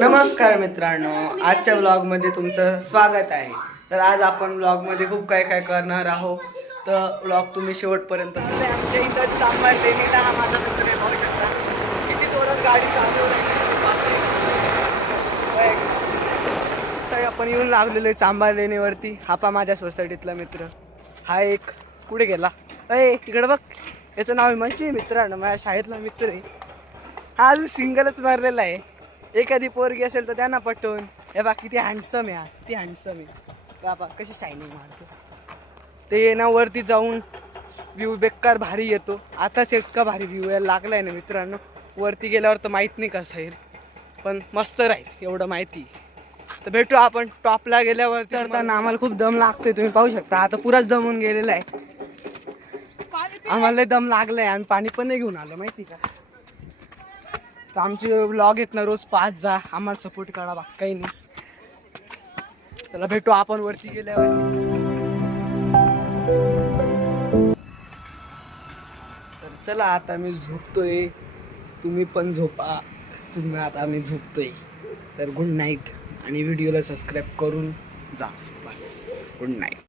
नमस्कार मित्रांनो, आजच्या व्लॉगमध्ये तुमचं स्वागत आहे। तर आज आपण व्लॉगमध्ये खूप काय करणार आहोत, तर व्लॉग तुम्ही शेवटपर्यंत आमच्या इथं चांभार लेणीला हा माझा मित्र आहे, पाहू शकता किती जोरात गाडी चालवली। तर आपण येऊन लागलेलो आहे चांभार लेणीवरती। हा पा माझ्या सोसायटीतला मित्र, हा एक पुढे गेला, इकडे बघ, याचं नाव हिमांशी मित्रांनो, माझ्या शाळेतला मित्र आहे। हा आज सिंगलच मारलेला आहे। एखादी पोरगी असेल तर त्यांना पटवून, हे बा किती हँडसम आहे, किती हँडसम आहे बाबा, कशी शायनिंग मारतो ते ना। वरती जाऊन व्ह्यू बेकार भारी येतो। आताच इतका भारी व्ह्यू यायला लागलाय ना मित्रांनो, वरती गेल्यावर तर माहीत नाही कसं येईल, पण मस्त राहील एवढं माहिती। तर भेटू आपण टॉपला गेल्यावर। चढताना आम्हाला खूप दम लागतोय, तुम्ही पाहू शकता आता पुराच दमून गेलेला आहे। आम्हाला दम लागलाय, आम्ही पाणी पण नाही घेऊन आलो माहिती का। तर आमचे व्लॉग आहेत ना, रोज 5 जा, आम्हाला सपोर्ट करा, बाकी काही नाही। चला भेटू आपण वरती गेल्यावर। तर चला आता मी झोपतोय, तुम्ही पण झोपा। तुम्ही आता मी झोपतोय, तर गुड नाईट, आणि व्हिडिओला सबस्क्राईब करून जा, बस गुड नाईट।